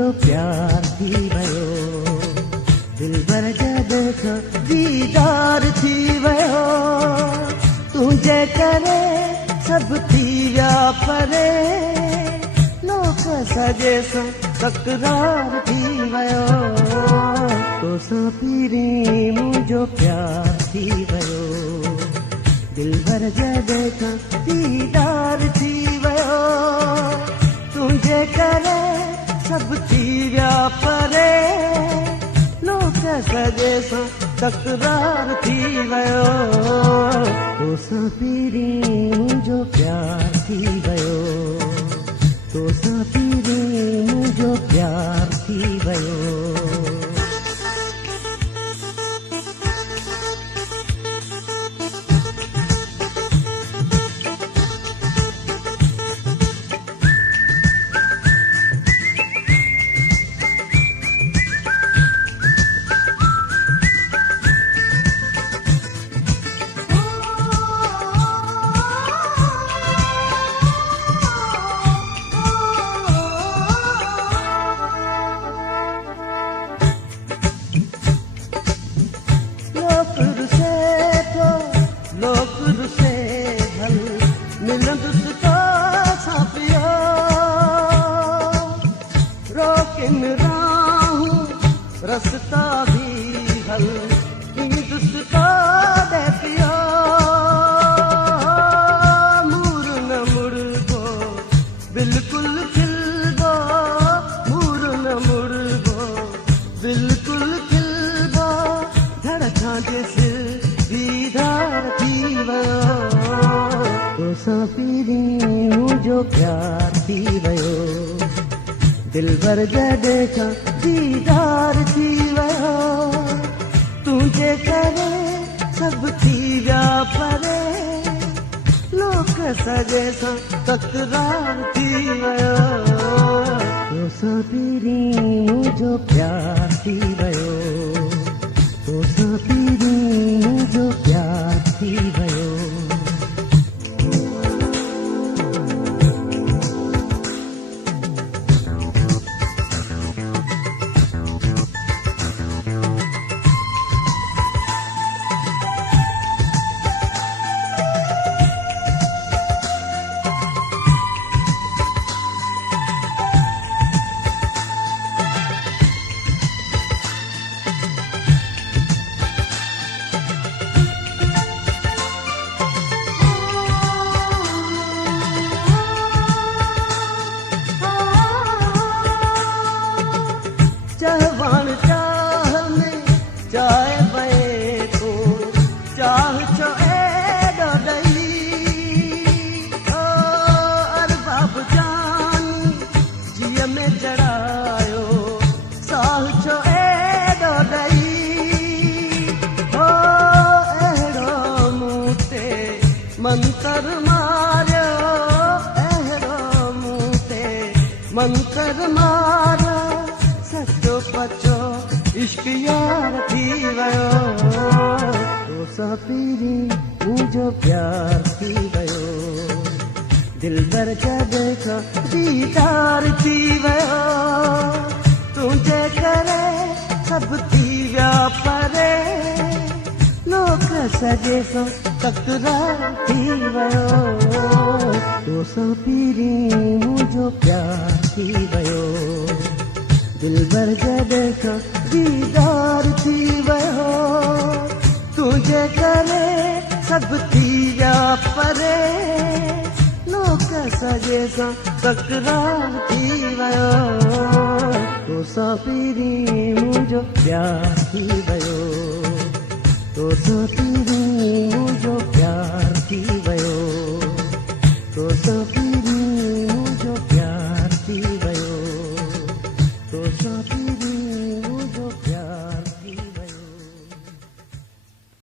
मुझो प्यार थी वयो, दिलबर जॾहिं खां दीदार थी वयो, तुंहिंजे करे सभु थी विया परे, लोक सॼे सां तकरार थी वयो, तोसां पहिरीं मुंहिंजो प्यार थी वयो, दिलबर जॾहिं खां दीदार थी वयो, तुंहिंजे करे सभु थी विया परे, लोक सॼे सां तकरार थी वयो, तोसां पहिरीं मुंहिंजो प्यार थी वयो, तोसां पहिरीं मुंहिंजो प्यार थी वयो। रस्ता भी हल हिंदुस्ता दे पियो, मुड़ न मुड़बो बिल्कुल खिलबो, मुड़ न मुड़बो बिल्कुल खिलबो, धड़का जैसे दीदार थी वयो, तोसां पहिरीं मुंहिंजो प्यार थी वयो, दिलबर जॾहिं खां दीदार थी वयो, तुंहिंजे करे सभु थी विया परे, लोक सॼे सां तकरार थी वयो, तोसां पहिरीं मुंहिंजो प्यार थी वयो, तोसां पहिरीं मुंहिंजो प्यार थी वयो। चाहवान चाह में चाहे बे तो चाह छो एडो दई, ओ अरबाब जानी जिय में चढ़ायो, साह छो एडो दई, ओ अहिड़ो मूं ते मंतर मारियो, अहिड़ो मूं ते मंतर मारियो, सचो पचो इश्क यार थी वयो, तोसां पहिरीं मुंहिंजो प्यार थी वयो, दिलबर जॾहिं खां दीदार थी वयो, तुंहिंजे करे सभु थी विया परे, लोक सॼे सां तकरार थी वयो, तोसां पहिरीं मुंहिंजो प्यार थी वयो, दिलबर जॾहिं खां दीदार थी वयो, तुंहिंजे करे सभु थी विया परे, लोक सॼे सां तकरार थी वयो, तोसां पहिरीं मुंहिंजो प्यार थी वयो, तोसां पहिरीं